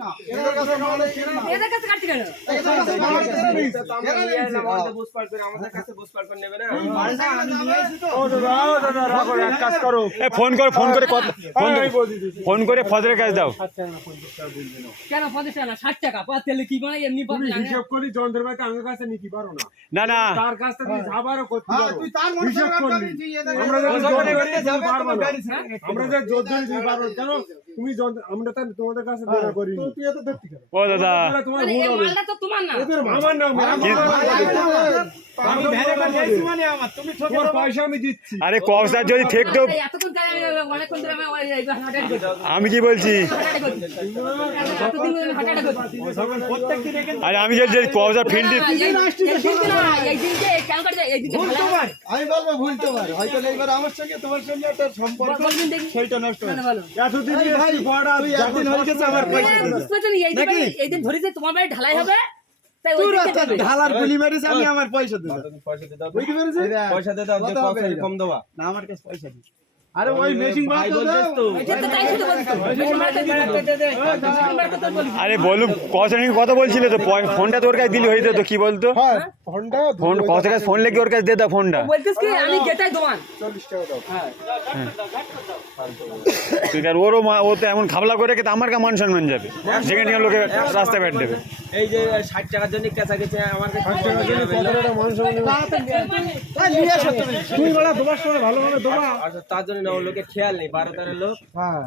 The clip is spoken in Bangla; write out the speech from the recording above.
না এদের কাছে মাল কেন না এদের কাছে কাটতে কেন এদের কাছে মাল কেন নেই আমাদের বুঝ পার করে আমাদের কাছে বুঝ পার করে নেবে না আমি নিয়ে আসি তো ও দাদা রাখো এক কাজ করো ফোন করে ফজরের কাছে দাও। কেন 50 টাকা না 60 টাকা পাঁচ তেলে কি মানে এমনি তুমি পাবো না হিসাব করি যন্ত্রপাতি আমার কাছে নিতে পারো না, না না তার কাছ থেকে তুমি যাবারও করতে হ্যাঁ পারো। তুই তার মন হিসাব খারাপ করলি। করবি তুই এদের আমরা যখন ওজনে যন্ত্র করতে যাবে পারবো তোমার না। গাড়ি ছেড়ে আমরা যে যোদ্ধা দিতে পারবো কেন তুমি আমরা তো তোমাদের কাছে দেনা করি তুই এত ধরতি কেন ও দাদা তোমার মানে ভুল এই হবে। মালটা তো তোমার না আমার নাম আমি ভেড়ে করে দিয়েছি মানে আমার তুমি ঠকে তোমার দেবো পয়সা আমি দিচ্ছি। আরে কক্সবাজার যদি ঠেকতো এই এতক্ষণ তাই আমি অনেকক্ষণ ধরে আমি হাঁটাহাঁটি করছি আমি কি বলছি, এতদিন ধরে হাঁটাহাঁটি করছি প্রত্যেকদিন এখানে আরে আমি যদি কক্সবাজার ফিল্ড এই দিনকে কেন কাটছে এই দিনকে ভুলতে ভালো পারে আমি বলবো ভুলতে পারে হয়তো এইবার আমার সঙ্গে তোমার সঙ্গে একটা সম্পর্ক বলবেন দেখি সেইটা নষ্ট মানে হয় বলো এতদিন এই ভাই তুই একদিন হয়ে গেছে আমার পয়সা দে না। বুঝতে পারছেন এই দিন ধরেছে তোমার বাড়ি ঢালাই হবে তাই ওই তুই দিনকে রাতে দেবে। ঢালার গুলি মেরেছে আমি আমার পয়সা দেব পয়সা দিতে বুঝতে পেরেছিস পয়সা দিতে হবে কত হবে পয়সা এটা? কম দেওয়া না আমার কাছে পয়সা নেই আরে ওই মেশিন ভাই বানাতে বলছিস তো এটা তো তাই শুধু বলতো মেশিন বাড়াতে দে আরে বলুন কক্সবাজার নিয়ে কথা বলছিলে তো ফোনটা তোর কাছে দিলি হয়ে যেত, কি বলতো হ্যাঁ ফোনটা ফোন কক্সবাজার ফোন লেগে ওর কাছে দে দাও ফোনটা। বলতিস কি আমি গেটাই দোকান 40 টাকা দাও ঠিক আছে ও তো এমন খাবলা করে রেখে তো আমার কা মান সম্মান যাবে, যেখানে লোকে রাস্তায় ব্যাট দেবে। এই যে 60 টাকার জন্য কেঁচা গেছে আমার কাছে 60 টাকার জন্য এই নিয়ে আসো তুমি তুই বলা তোমার সময় ভালো ভালো দেবা। তার জন্য না, ওর লোকের খেয়াল নেই 12-13 লোক হ্যাঁ